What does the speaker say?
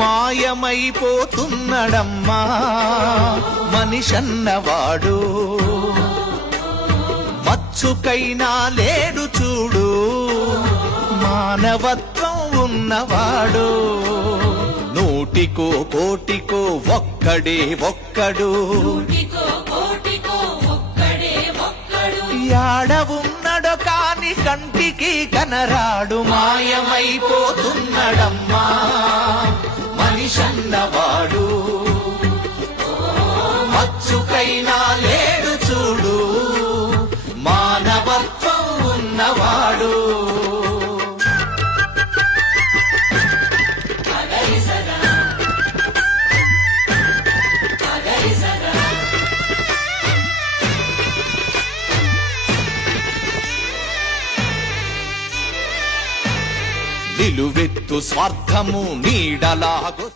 మాయమైపోతున్నడమ్మా మనిషన్నవాడు, మచ్చుకైనా లేడు చూడు మానవత్వం ఉన్నవాడు. నూటికో కోటికో ఒక్కడే ఒక్కడు, యాడ ఉన్నడో కాని కంటికి కనరాడు. మాయమైపోతున్నడమ్మా మనిషన్నవాడు, మచ్చుకైనా లేడు చూడు మానవత్వం ఉన్నవాడు. నిలువెత్తు స్వార్థము నీడలాగొ